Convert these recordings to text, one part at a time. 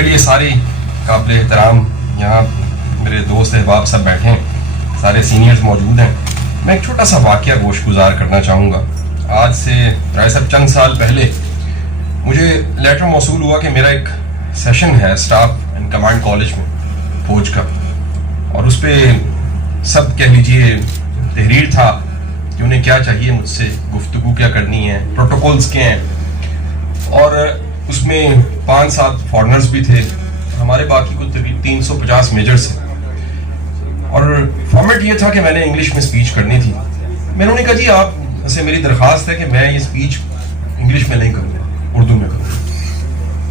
میرے لیے سارے قابل احترام یہاں میرے دوست احباب سب بیٹھے ہیں, سارے سینئرز موجود ہیں. میں ایک چھوٹا سا واقعہ گوش گزار کرنا چاہوں گا. آج سے رائے صاحب چند سال پہلے مجھے لیٹر موصول ہوا کہ میرا ایک سیشن ہے اسٹاف اینڈ کمانڈ کالج میں فوج کا, اور اس پہ سب کہہ لیجئے تحریر تھا کہ انہیں کیا چاہیے مجھ سے, گفتگو کیا کرنی ہے, پروٹوکولز کیا ہیں. اور اس میں 5-7 فارنرز بھی تھے, ہمارے باقی کو 350 میجرز ہیں. اور فارمیٹ یہ تھا کہ میں نے انگلش میں سپیچ کرنی تھی. میں نے کہا جی آپ سے میری درخواست ہے کہ میں یہ سپیچ انگلش میں نہیں کروں, اردو میں کروں.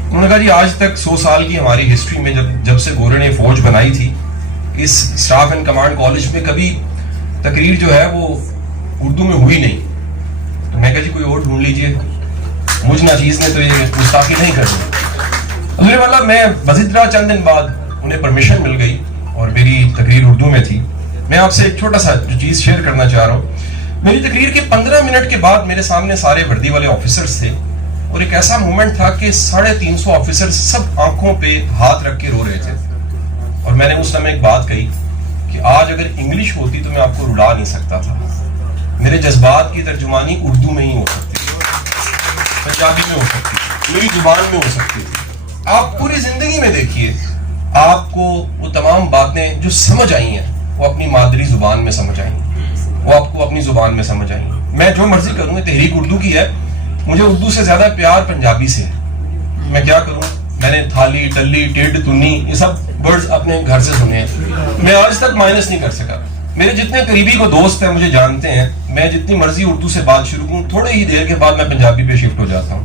انہوں نے کہا جی آج تک 100 سال کی ہماری ہسٹری میں جب سے گورے نے فوج بنائی تھی, اس اسٹاف اینڈ کمانڈ کالج میں کبھی تقریر جو ہے وہ اردو میں ہوئی نہیں. تو میں کہا جی کوئی اور ڈھونڈ لیجئے, مجھ ناچیز نے تو یہ گستاخی نہیں کرنی. حضور والا میں مزید رہا, چند دن بعد انہیں پرمیشن مل گئی اور میری تقریر اردو میں تھی. میں آپ سے ایک چھوٹا سا جو چیز شیئر کرنا چاہ رہا ہوں. میری تقریر کے 15 منٹ کے بعد میرے سامنے سارے وردی والے آفیسرز تھے, اور ایک ایسا مومنٹ تھا کہ 350 آفیسرز سب آنکھوں پہ ہاتھ رکھ کے رو رہے تھے. اور میں نے اس سمے ایک بات کہی کہ آج اگر انگلش ہوتی تو میں آپ کو رلا نہیں سکتا تھا. میرے جذبات کی ترجمانی اردو میں ہی ہو سکتی تھی, پنجابی میں ہو سکتی تھی, میری زبان میں ہو سکتی تھی. آپ پوری زندگی میں دیکھیے, آپ کو وہ تمام باتیں جو سمجھ آئی ہیں وہ اپنی مادری زبان میں سمجھ آئی ہیں, وہ آپ کو اپنی زبان میں سمجھ آئی ہیں. میں جو مرضی کروں, یہ تحریک اردو کی ہے, مجھے اردو سے زیادہ پیار پنجابی سے ہے. میں کیا کروں, میں نے تھالی, ٹلی, ٹیڈ, تنی یہ سب ورڈز اپنے گھر سے سنے ہیں. میں آج تک مائنس نہیں کر سکا. میرے جتنے قریبی کو دوست ہیں مجھے جانتے ہیں, میں جتنی مرضی اردو سے بات شروع کروں, تھوڑے ہی دیر کے بعد میں پنجابی پہ شفٹ ہو جاتا ہوں.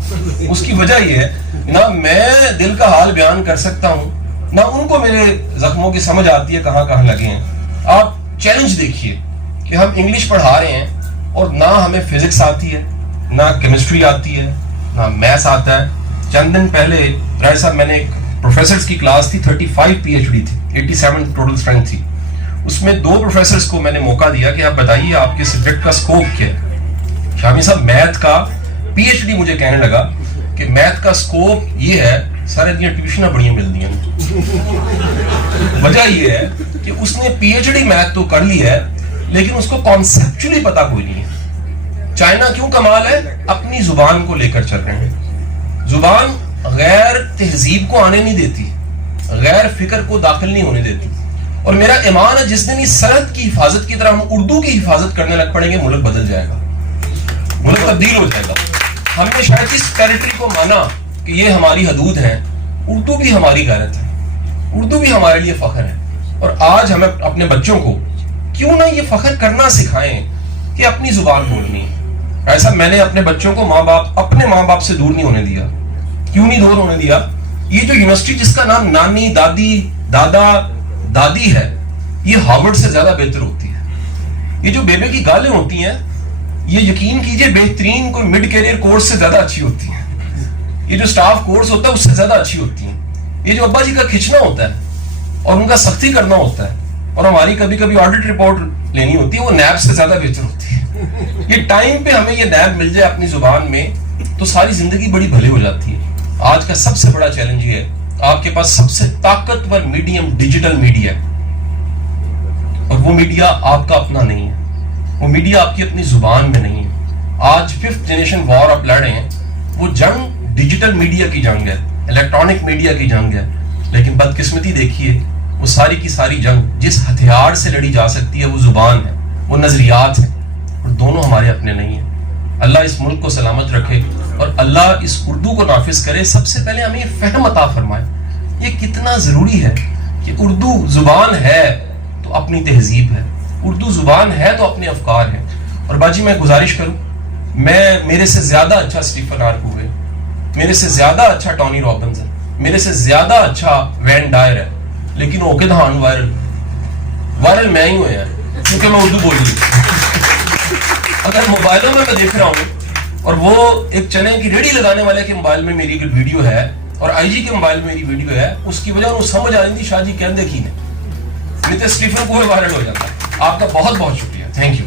اس کی وجہ یہ ہے نہ میں دل کا حال بیان کر سکتا ہوں, نہ ان کو میرے زخموں کی سمجھ آتی ہے کہاں کہاں لگے ہیں. آپ چیلنج دیکھیے کہ ہم انگلش پڑھا رہے ہیں اور نہ ہمیں فزکس آتی ہے, نہ کیمسٹری آتی ہے, نہ میتھس آتا ہے. چند دن پہلے رائے صاحب میں نے ایک پروفیسرز کی کلاس تھی, 35 PhD تھی, 87 ٹوٹل اسٹرینتھ تھی. اس میں 2 پروفیسرز کو میں نے موقع دیا کہ آپ بتائیے آپ کے سبجیکٹ کا سکوپ کیا ہے. شامی صاحب میتھ کا PhD مجھے کہنے لگا کہ میتھ کا سکوپ یہ ہے, سارے دن ٹیوشنیں بڑی ملتی ہیں. وجہ یہ ہے کہ اس نے PhD میتھ تو کر لی ہے لیکن اس کو کانسیپچولی پتا کوئی نہیں ہے. چائنا کیوں کمال ہے, اپنی زبان کو لے کر چل رہے ہیں. زبان غیر تہذیب کو آنے نہیں دیتی, غیر فکر کو داخل نہیں ہونے دیتی. اور میرا ایمان ہے جس دن اس سرحد کی حفاظت کی طرح ہم اردو کی حفاظت کرنے لگ پڑیں گے, ملک بدل جائے گا, ملک تبدیل ہو جائے گا. ہم نے شاید اس ٹیریٹری کو مانا کہ یہ ہماری حدود ہیں. اردو بھی ہماری غیرت ہے, اردو بھی ہمارے لیے فخر ہے. اور آج ہمیں اپنے بچوں کو کیوں نہ یہ فخر کرنا سکھائیں کہ اپنی زبان بولنی ہے. ایسا میں نے اپنے بچوں کو اپنے ماں باپ سے دور نہیں ہونے دیا. کیوں نہیں دور ہونے دیا؟ یہ جو یونیورسٹی جس کا نام نانی, دادی, دادا, دادی ہے, یہ ہارورڈ سے زیادہ بہتر ہوتی ہے. یہ جو بیبے کی گالیں ہوتی ہیں, یہ یقین کیجئے بہترین کوئی مڈ کیریئر کورس سے زیادہ اچھی ہوتی ہیں. یہ جو سٹاف کورس ہوتا ہے اس سے زیادہ اچھی ہوتی ہیں. یہ جو ابا جی کا کھچنا ہوتا ہے اور ان کا سختی کرنا ہوتا ہے, اور ہماری کبھی کبھی آڈٹ رپورٹ لینی ہوتی ہے, وہ نیب سے زیادہ بہتر ہوتی ہے. یہ ٹائم پہ ہمیں یہ نیب مل جائے اپنی زبان میں تو ساری زندگی بڑی بھلی ہو جاتی ہے. آج کا سب سے بڑا چیلنج یہ ہے, آپ کے پاس سب سے طاقتور میڈیم ڈیجیٹل میڈیا ہے, اور وہ میڈیا آپ کا اپنا نہیں ہے, وہ میڈیا آپ کی اپنی زبان میں نہیں ہے. آج 5th جنریشن وار آپ لڑ رہے ہیں, وہ جنگ ڈیجیٹل میڈیا کی جنگ ہے, الیکٹرانک میڈیا کی جنگ ہے. لیکن بدقسمتی دیکھیے, وہ ساری کی ساری جنگ جس ہتھیار سے لڑی جا سکتی ہے وہ زبان ہے, وہ نظریات ہیں, اور دونوں ہمارے اپنے نہیں ہیں. اللہ اس ملک کو سلامت رکھے اور اللہ اس اردو کو نافذ کرے. سب سے پہلے ہمیں یہ فہم عطا فرمائے یہ کتنا ضروری ہے کہ اردو زبان ہے تو اپنی تہذیب ہے, اردو زبان ہے تو اپنے افکار ہیں. اور باجی میں گزارش کروں, میرے سے زیادہ اچھا اسٹیفن ہارپو ہے, میرے سے زیادہ اچھا ٹونی رابنز ہے, میرے سے زیادہ اچھا وین ڈائر ہے, لیکن اوکے دھان وائرل میں ہی ہوئے ہیں کیونکہ میں اردو بول رہی ہوں. اگر موبائلوں میں دیکھ رہا ہوں اور وہ ایک چنے کی ریڑھی لگانے والے کے موبائل میں میری ویڈیو ہے اور آئی جی کے موبائل میں میری ویڈیو ہے, اس کی وجہ انہوں سمجھ آ رہی تھی شاہ جی کہندے کی نے, نہیں تو اسٹیفن کو وائرل ہو جاتا ہے. آپ کا بہت بہت شکریہ, تھینک یو.